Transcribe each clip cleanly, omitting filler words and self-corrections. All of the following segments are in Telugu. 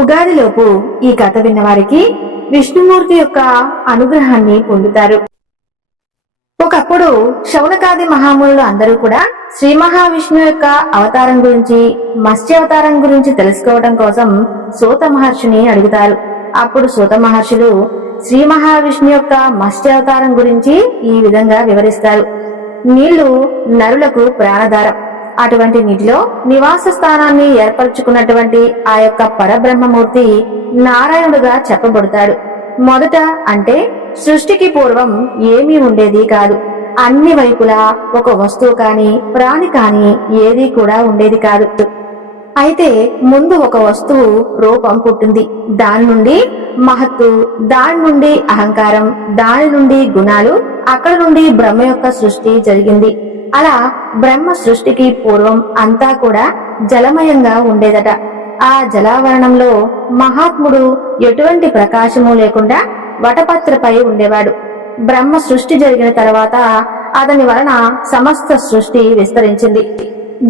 ఉగాదిలోపు ఈ కథ విన్నవారికి విష్ణుమూర్తి యొక్క అనుగ్రహాన్ని పొందుతారు. ఒకప్పుడు శౌనకాది మహామునులు అందరూ కూడా శ్రీ మహావిష్ణు యొక్క అవతారం గురించి, మత్స్యావతారం గురించి తెలుసుకోవడం కోసం సూత మహర్షిని అడుగుతారు. అప్పుడు సూత మహర్షులు శ్రీ మహావిష్ణు యొక్క మత్స్యావతారం గురించి ఈ విధంగా వివరిస్తారు. నీళ్లు నరులకు ప్రాణధారం. అటువంటి నీటిలో నివాస స్థానాన్ని ఏర్పరచుకున్నటువంటి ఆ యొక్క పరబ్రహ్మమూర్తి నారాయణుడుగా చెప్పబడతాడు. మొదట అంటే సృష్టికి పూర్వం ఏమీ ఉండేది కాదు. అన్ని వైపులా ఒక వస్తువు కాని ప్రాణి కాని ఏదీ కూడా ఉండేది కాదు. అయితే ముందు ఒక వస్తువు రూపం పుట్టింది. దాని నుండి మహత్తు, దాని నుండి అహంకారం, దాని నుండి గుణాలు, అక్కడ నుండి బ్రహ్మ యొక్క సృష్టి జరిగింది. అలా బ్రహ్మ సృష్టికి పూర్వం అంతా కూడా జలమయంగా ఉండేదట. ఆ జలావరణంలో మహాత్ముడు ఎటువంటి ప్రకాశము లేకుండా వటపత్రపై ఉండేవాడు. బ్రహ్మ సృష్టి జరిగిన తర్వాత అతని వలన సమస్త సృష్టి విస్తరించింది.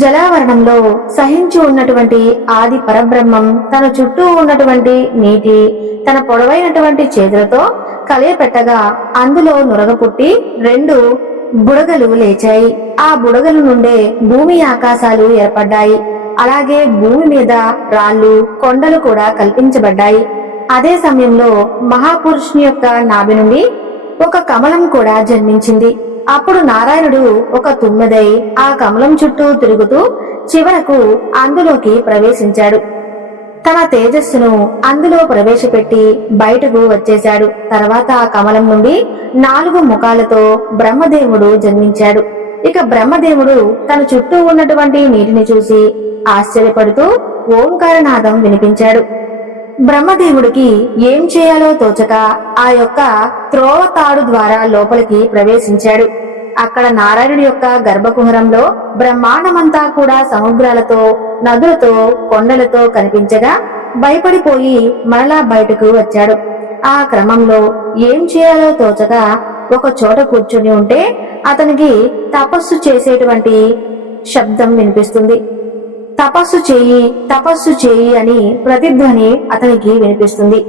జలావరణంలో సహించి ఉన్నటువంటి ఆది పరబ్రహ్మం తన చుట్టూ ఉన్నటువంటి నీటి తన పొడవైనటువంటి చేతులతో కలియపెట్టగా అందులో నురగ పుట్టి 2 బుడగలు లేచాయి. ఆ బుడగల నుండే భూమి ఆకాశాలు ఏర్పడ్డాయి. అలాగే భూమి మీద రాళ్లు, కొండలు కూడా కల్పించబడ్డాయి. అదే సమయంలో మహాపురుషుని యొక్క నాభి నుండి ఒక కమలం కూడా జన్మించింది. అప్పుడు నారాయణుడు ఒక తుమ్మెదై ఆ కమలం చుట్టూ తిరుగుతూ చివరకు అందులోకి ప్రవేశించాడు. తన తేజస్సును అందులో ప్రవేశపెట్టి బయటకు వచ్చేశాడు. తర్వాత ఆ కమలం నుండి 4 ముఖాలతో బ్రహ్మదేవుడు జన్మించాడు. ఇక బ్రహ్మదేవుడు తన చుట్టూ ఉన్నటువంటి నీటిని చూసి ఆశ్చర్యపడుతూ ఓంకారనాదం వినిపించాడు. బ్రహ్మదేవుడికి ఏం చేయాలో తోచక ఆ యొక్క త్రోవతాడు ద్వారా లోపలికి ప్రవేశించాడు. అక్కడ నారాయణుడి యొక్క గర్భకుహరంలో బ్రహ్మాండమంతా కూడా సముద్రాలతో, నదులతో, కొండలతో కనిపించగా భయపడిపోయి మరలా బయటకు వచ్చాడు. ఆ క్రమంలో ఏం చేయాలో తోచక ఒక చోట కూర్చుని ఉంటే అతనికి తపస్సు చేసేటువంటి శబ్దం వినిపిస్తుంది. తపస్సు చేయి, తపస్సు చేయి అని ప్రతిధ్వని అతనికి వినిపిస్తుంది.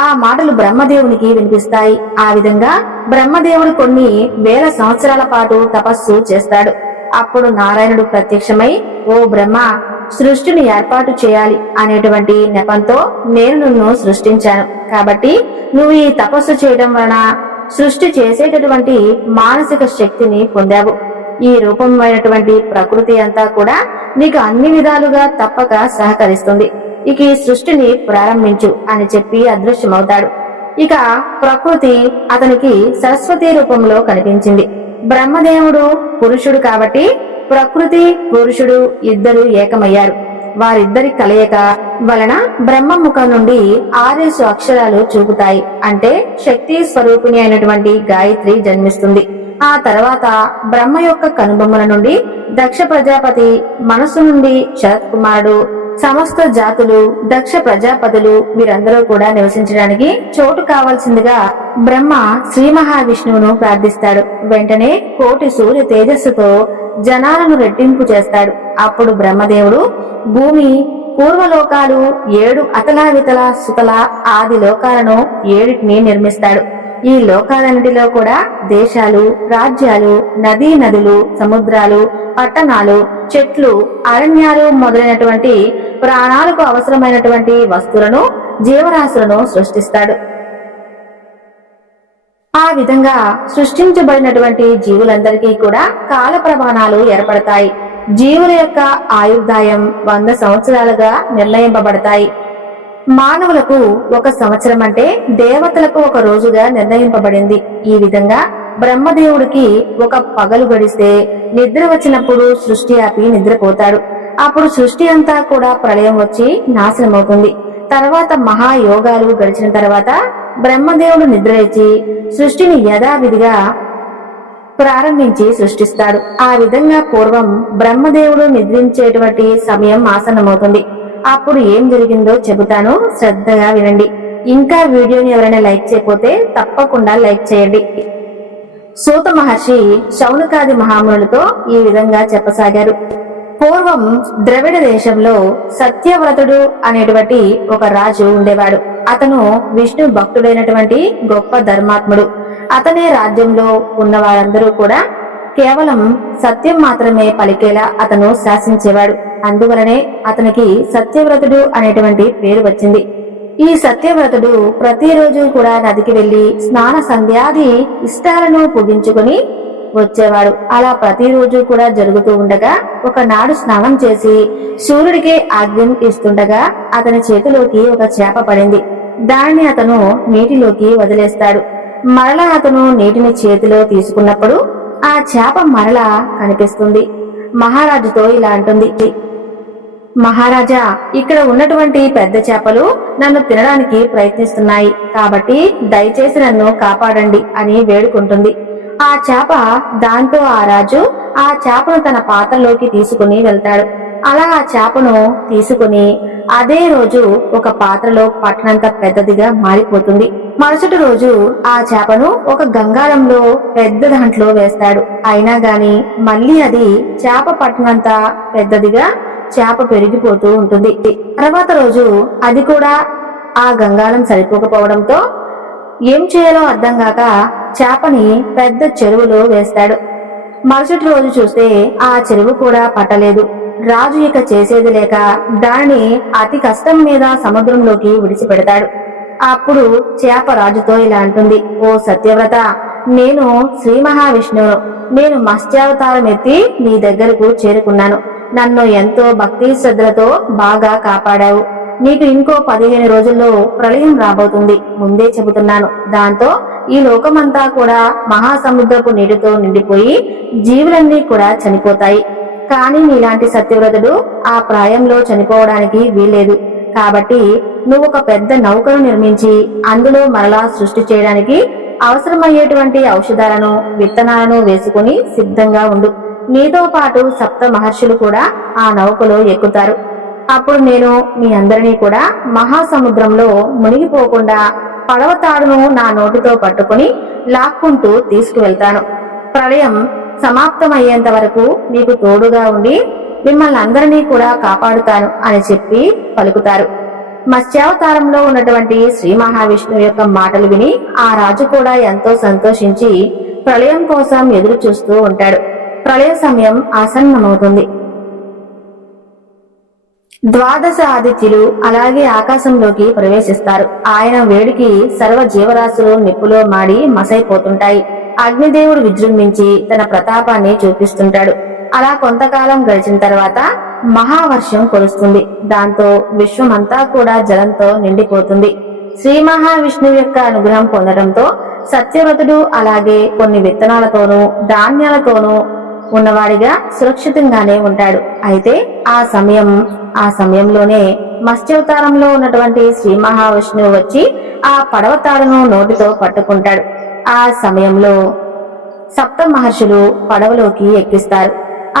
ఆ మాటలు బ్రహ్మదేవునికి వినిపిస్తాయి. ఆ విధంగా బ్రహ్మదేవుడు కొన్ని వేల సంవత్సరాల పాటు తపస్సు చేస్తాడు. అప్పుడు నారాయణుడు ప్రత్యక్షమై, ఓ బ్రహ్మ, సృష్టిని ఏర్పాటు చేయాలి అనేటువంటి నెపంతో నేను నిన్ను సృష్టించాను. కాబట్టి నువ్వు ఈ తపస్సు చేయడం వలన సృష్టి చేసేటటువంటి మానసిక శక్తిని పొందావు. ఈ రూపమైనటువంటి ప్రకృతి అంతా కూడా నీకు అన్ని విధాలుగా తప్పక సహకరిస్తుంది. ఇక ఈ సృష్టిని ప్రారంభించు అని చెప్పి అదృశ్యమవుతాడు. ఇక ప్రకృతి అతనికి సరస్వతి రూపంలో కనిపించింది. బ్రహ్మదేవుడు పురుషుడు కాబట్టి ప్రకృతి పురుషుడు ఇద్దరు ఏకమయ్యారు. వారిద్దరి కలయిక వలన బ్రహ్మ ముఖం నుండి 6 అక్షరాలు చూపుతాయి. అంటే శక్తి స్వరూపిణి అయినటువంటి గాయత్రి జన్మిస్తుంది. ఆ తర్వాత బ్రహ్మ యొక్క కనుబొమ్మల నుండి దక్ష ప్రజాపతి, మనసు నుండి శరత్ కుమారుడు, సమస్త జాతులు, దక్ష ప్రజాపతులు వీరందరూ కూడా నివసించడానికి చోటు కావాల్సిందిగా బ్రహ్మ శ్రీ మహావిష్ణువును ప్రార్థిస్తాడు. వెంటనే 1,000,000 సూర్య తేజస్సుతో జనాలను రెట్టింపు చేస్తాడు. అప్పుడు బ్రహ్మదేవుడు భూమి, పూర్వలోకాలు, 7 అతలా వితల సుతల ఆది లోకాలను 7 నిర్మిస్తాడు. ఈ లోకాలన్నిటిలో కూడా దేశాలు, రాజ్యాలు, నదీ నదులు, సముద్రాలు, పట్టణాలు, చెట్లు, అరణ్యాలు మొదలైనటువంటి ప్రాణాలకు అవసరమైనటువంటి వస్తువులను, జీవరాశులను సృష్టిస్తాడు. ఆ విధంగా సృష్టించబడినటువంటి జీవులందరికీ కూడా కాల ప్రమాణాలు ఏర్పడతాయి. జీవుల యొక్క ఆయుర్దాయం 100 సంవత్సరాలుగా నిర్ణయింపబడతాయి. మానవులకు 1 సంవత్సరం అంటే దేవతలకు 1 రోజుగా నిర్ణయింపబడింది. ఈ విధంగా బ్రహ్మదేవుడికి ఒక పగలు గడిస్తే నిద్ర వచ్చినప్పుడు సృష్టి ఆపి నిద్రపోతాడు. అప్పుడు సృష్టి అంతా కూడా ప్రళయం వచ్చి నాశనమవుతుంది. తర్వాత మహాయోగాలు గడిచిన తర్వాత బ్రహ్మదేవుడు నిద్రలేచి సృష్టిని యథావిధిగా ప్రారంభించి సృష్టిస్తాడు. ఆ విధంగా పూర్వం బ్రహ్మదేవుడు నిద్రించేటువంటి సమయం ఆసన్నమవుతుంది. అప్పుడు ఏం జరిగిందో చెబుతాను, శ్రద్ధగా వినండి. ఇంకా వీడియోని ఎవరైనా లైక్ చేయకపోతే తప్పకుండా లైక్ చేయండి. సూత మహర్షి శౌనకాది మహామునులతో ఈ విధంగా చెప్పసాగారు. పూర్వం ద్రవిడ దేశంలో సత్యవ్రతుడు అనేటువంటి ఒక రాజు ఉండేవాడు. అతను విష్ణు భక్తుడైనటువంటి గొప్ప ధర్మాత్ముడు. అతనే రాజ్యంలో ఉన్న వారందరూ కూడా కేవలం సత్యం మాత్రమే పలికేలా అతను శాసించేవాడు. అందువలనే అతనికి సత్యవ్రతుడు అనేటువంటి పేరు వచ్చింది. ఈ సత్యవ్రతుడు ప్రతిరోజు కూడా నదికి వెళ్లి స్నాన సంధ్యాది ఇష్టాలను పూజించుకుని వచ్చేవాడు. అలా ప్రతిరోజు కూడా జరుగుతూ ఉండగా ఒకనాడు స్నానం చేసి సూర్యుడికి ఆజ్ఞం ఇస్తుండగా అతని చేతిలోకి ఒక చేప పడింది. దాన్ని అతను నీటిలోకి వదిలేస్తాడు. మరలా అతను నీటిని చేతిలో తీసుకున్నప్పుడు ఆ చేప మరలా కనిపిస్తుంది. మహారాజుతో ఇలా అంటుంది, మహారాజా, ఇక్కడ ఉన్నటువంటి పెద్ద చేపలు నన్ను తినడానికి ప్రయత్నిస్తున్నాయి, కాబట్టి దయచేసి నన్ను కాపాడండి అని వేడుకుంటుంది. ఆ చేప దాంతో ఆ రాజు ఆ చేపను తన పాత్రలోకి తీసుకుని వెళ్తాడు. అలా ఆ చేపను తీసుకుని అదే రోజు ఒక పాత్రలో పట్టనంత పెద్దదిగా మారిపోతుంది. మరుసటి రోజు ఆ చేపను ఒక గంగాళంలో పెద్ద దాంట్లో వేస్తాడు. అయినా గాని మళ్ళీ అది చేప పట్టనంత పెద్దదిగా చేప పెరిగిపోతూ ఉంటుంది. తర్వాత రోజు అది కూడా ఆ గంగాళం సరిపోకపోవడంతో ఏం చేయాలో అర్థం కాక చేపని పెద్ద చెరువులో వేస్తాడు. మరుసటి రోజు చూస్తే ఆ చెరువు కూడా పట్టలేదు. రాజు ఇక చేసేది లేక దానిని అతి కష్టం మీద సముద్రంలోకి విడిచిపెడతాడు. అప్పుడు చేప రాజుతో ఇలా అంటుంది, ఓ సత్యవ్రత, నేను శ్రీ మహావిష్ణువును. నేను మత్స్యావతారం ఎత్తి నీ దగ్గరకు చేరుకున్నాను. నన్ను ఎంతో భక్తి శ్రద్ధలతో బాగా కాపాడావు. నీకు ఇంకో 15 రోజుల్లో ప్రళయం రాబోతుంది, ముందే చెబుతున్నాను. దాంతో ఈ లోకమంతా కూడా మహాసముద్రపు నీటితో నిండిపోయి జీవులన్నీ కూడా చనిపోతాయి. కానీ నీలాంటి సత్యవ్రతుడు ఆ ప్రాయంలో చనిపోవడానికి వీల్లేదు. కాబట్టి నువ్వు ఒక పెద్ద నౌకను నిర్మించి అందులో మరలా సృష్టి చేయడానికి అవసరమయ్యేటువంటి ఔషధాలను విత్తనాలను వేసుకుని సిద్ధంగా ఉండు. నీతో పాటు సప్త మహర్షులు కూడా ఆ నౌకలో ఎక్కుతారు. అప్పుడు నేను మీ అందరినీ కూడా మహాసముద్రంలో మునిగిపోకుండా పడవ తాడును నా నోటితో పట్టుకుని లాక్కుంటూ తీసుకువెళ్తాను. ప్రళయం సమాప్తమయ్యేంత వరకు మీకు తోడుగా ఉండి మిమ్మల్ని అందరినీ కూడా కాపాడుతాను అని చెప్పి పలుకుతారు. మత్స్యావతారంలో ఉన్నటువంటి శ్రీ మహావిష్ణువు యొక్క మాటలు విని ఆ రాజు కూడా ఎంతో సంతోషించి ప్రళయం కోసం ఎదురు చూస్తూ ఉంటాడు. ప్రళయ సమయం ఆసన్నమవుతుంది. 12 ఆదిత్యులు అలాగే ఆకాశంలోకి ప్రవేశిస్తారు. ఆయన వేడికి సర్వ జీవరాశులు నిప్పులో మాడి మసైపోతుంటాయి. అగ్నిదేవుడు విజృంభించి తన ప్రతాపాన్ని చూపిస్తుంటాడు. అలా కొంతకాలం గడిచిన తర్వాత మహావర్షం కురుస్తుంది. దాంతో విశ్వమంతా కూడా జలంతో నిండిపోతుంది. శ్రీ మహావిష్ణువు యొక్క అనుగ్రహం పొందడంతో సత్యవ్రతుడు అలాగే కొన్ని విత్తనాలతోనూ ధాన్యాలతోనూ ఉన్నవాడిగా సురక్షితంగానే ఉంటాడు. అయితే ఆ సమయంలోనే మత్స్యావతారంలో ఉన్నటువంటి శ్రీ మహావిష్ణువు వచ్చి ఆ పడవ తాడును నోటితో పట్టుకుంటాడు. ఆ సమయంలో సప్త మహర్షులు పడవలోకి ఎక్కిస్తారు.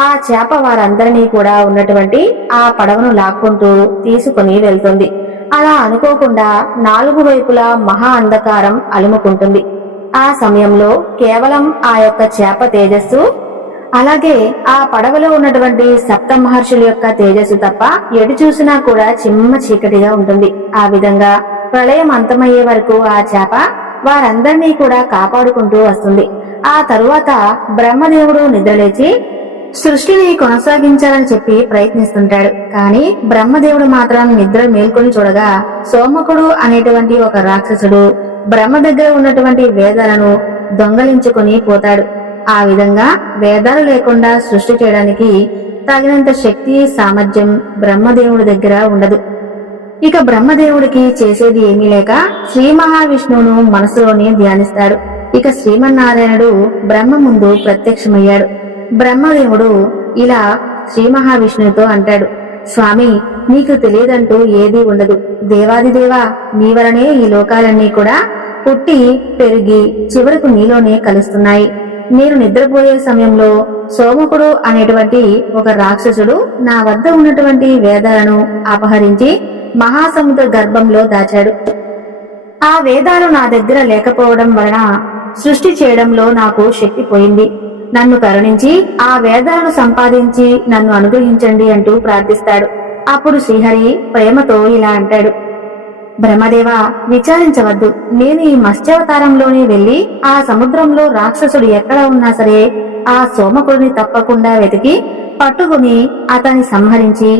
ఆ చేప వారందరినీ కూడా ఉన్నటువంటి ఆ పడవను లాక్కుంటూ తీసుకుని వెళ్తుంది. అలా అనుకోకుండా 4 వైపులా మహా అంధకారం అలుముకుంటుంది. ఆ సమయంలో కేవలం ఆ యొక్క చేప తేజస్సు అలాగే ఆ పడవలో ఉన్నటువంటి సప్త మహర్షుల యొక్క తేజస్సు తప్ప ఎటు చూసినా కూడా చిమ్మ చీకటిగా ఉంటుంది. ఆ విధంగా ప్రళయం అంతమయ్యే వరకు ఆ చేప వారందరినీ కూడా కాపాడుకుంటూ వస్తుంది. ఆ తరువాత బ్రహ్మదేవుడు నిద్రలేచి సృష్టిని కొనసాగించాలని చెప్పి ప్రయత్నిస్తుంటాడు. కానీ బ్రహ్మదేవుడు మాత్రం నిద్ర మేల్కొని చూడగా సోమకుడు అనేటువంటి ఒక రాక్షసుడు బ్రహ్మ దగ్గర ఉన్నటువంటి వేదాలను దొంగలించుకొని పోతాడు. ఆ విధంగా వేదాలు లేకుండా సృష్టి చేయడానికి తగినంత శక్తి సామర్థ్యం బ్రహ్మదేవుడి దగ్గర ఉండదు. ఇక బ్రహ్మదేవుడికి చేసేది ఏమీ లేక శ్రీ మహావిష్ణువును మనసులోనే ధ్యానిస్తాడు. ఇక శ్రీమన్నారాయణుడు బ్రహ్మ ముందు ప్రత్యక్షమయ్యాడు. బ్రహ్మదేవుడు ఇలా శ్రీ మహావిష్ణువుతో అంటాడు, స్వామి, నీకు తెలియదంటూ ఏదీ ఉండదు. దేవాదిదేవా, నీ వలనే ఈ లోకాలన్నీ కూడా పుట్టి పెరిగి చివరకు నీలోనే కలుస్తున్నాయి. నేను నిద్రపోయే సమయంలో సోమకుడు అనేటువంటి ఒక రాక్షసుడు నా వద్ద ఉన్నటువంటి వేదాలను అపహరించి మహాసముద్ర గర్భంలో దాచాడు. ఆ వేదాలు నా దగ్గర లేకపోవడం వలన సృష్టి చేయడంలో నాకు శక్తి పోయింది. నన్ను కరుణించి ఆ వేదాలను సంపాదించి నన్ను అనుగ్రహించండి అంటూ ప్రార్థిస్తాడు. అప్పుడు శ్రీహరి ప్రేమతో ఇలా అంటాడు, బ్రహ్మదేవ, విచారించవద్దు. నేను ఈ మత్స్యావతారంలోనే వెళ్లి ఆ సముద్రంలో రాక్షసుడు ఎక్కడ ఉన్నా సరే ఆ సోమకుడిని తప్పకుండా వెతికి పట్టుకుని అతన్ని సంహరించి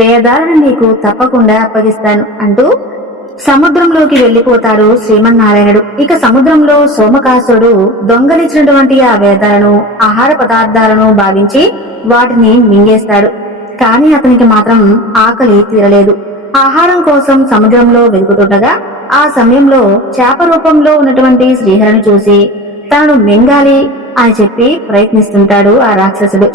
వేదాలను నీకు తప్పకుండా అప్పగిస్తాను అంటూ సముద్రంలోకి వెళ్లిపోతాడు శ్రీమన్నారాయణుడు. ఇక సముద్రంలో సోమకాసురుడు దొంగలించినటువంటి ఆ వేదాలను ఆహార పదార్థాలను భావించి వాటిని మింగేస్తాడు. కాని అతనికి మాత్రం ఆకలి తీరలేదు. ఆహారం కోసం సముద్రంలో వెతుకుతుండగా ఆ సమయంలో చేప రూపంలో ఉన్నటువంటి శ్రీహరిని చూసి తాను మింగాలి అని చెప్పి ప్రయత్నిస్తుంటాడు ఆ రాక్షసుడు.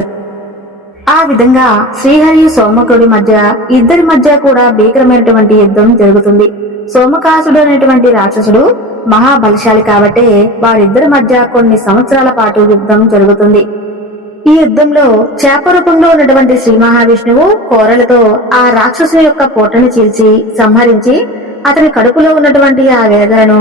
ఆ విధంగా శ్రీహరి సోమకుడి మధ్య ఇద్దరి మధ్య కూడా భీకరమైనటువంటి యుద్ధం జరుగుతుంది. సోమకాసుడు అనేటువంటి రాక్షసుడు మహాబలశాలి కాబట్టే వారిద్దరి మధ్య కొన్ని సంవత్సరాల పాటు యుద్ధం జరుగుతుంది. ఈ యుద్ధంలో చేప రూపంలో ఉన్నటువంటి శ్రీ మహావిష్ణువు కోరలతో ఆ రాక్షసుని యొక్క పొట్టను చీల్చి సంహరించి అతని కడుపులో ఉన్నటువంటి ఆ వేదలను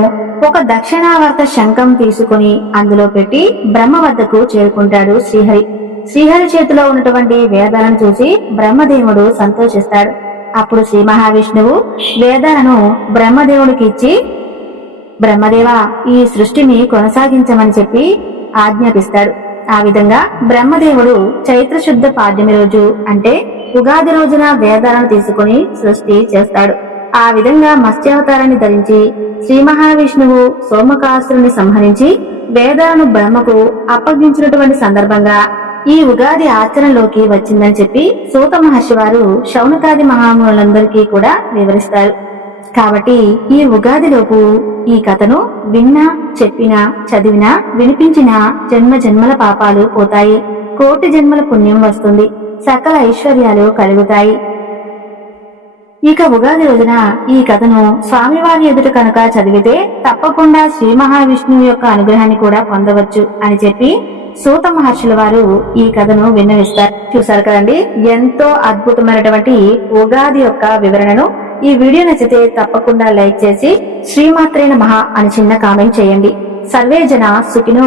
ఒక దక్షిణావర్త శంఖం తీసుకుని అందులో పెట్టి బ్రహ్మ వద్దకు చేరుకుంటాడు శ్రీహరి. శ్రీహరి చేతిలో ఉన్నటువంటి వేదాలను చూసి బ్రహ్మదేవుడు సంతోషిస్తాడు. అప్పుడు శ్రీ మహావిష్ణువు వేదాలను బ్రహ్మదేవుడికి ఇచ్చి, బ్రహ్మదేవ, ఈ సృష్టిని కొనసాగించమని చెప్పి ఆజ్ఞాపిస్తాడు. ఆ విధంగా బ్రహ్మదేవుడు చైత్ర శుద్ధ పాడ్యమి రోజు అంటే ఉగాది రోజున వేదాలను తీసుకుని సృష్టి చేస్తాడు. ఆ విధంగా మత్స్యావతారాన్ని ధరించి శ్రీ మహావిష్ణువు సోమకాసురుని సంహరించి వేదాలను బ్రహ్మకు అప్పగించినటువంటి సందర్భంగా ఈ ఉగాది ఆచరణలోకి వచ్చిందని చెప్పి సూత మహర్షి వారు శౌనకాది మహామునులందరికీ కూడా వివరిస్తారు. కాబట్టి ఈ ఉగాదిలోపు ఈ కథను విన్నా, చెప్పినా, చదివినా, వినిపించినా జన్మ జన్మల పాపాలు పోతాయి, కోటి జన్మల పుణ్యం వస్తుంది, సకల ఐశ్వర్యాలు కలుగుతాయి. ఇక ఉగాది రోజున ఈ కథను స్వామివారి ఎదుట కనుక చదివితే తప్పకుండా శ్రీ మహావిష్ణువు యొక్క అనుగ్రహాన్ని కూడా పొందవచ్చు అని చెప్పి సూత మహర్షుల వారు ఈ కథను విన్నవిస్తారు. చూసారు కదండి, ఎంతో అద్భుతమైనటువంటి ఉగాది యొక్క వివరణను. ఈ వీడియో నచ్చితే తప్పకుండా లైక్ చేసి శ్రీమాత్రే నమః అని చిన్న కామెంట్ చేయండి. సర్వే జన సుఖినో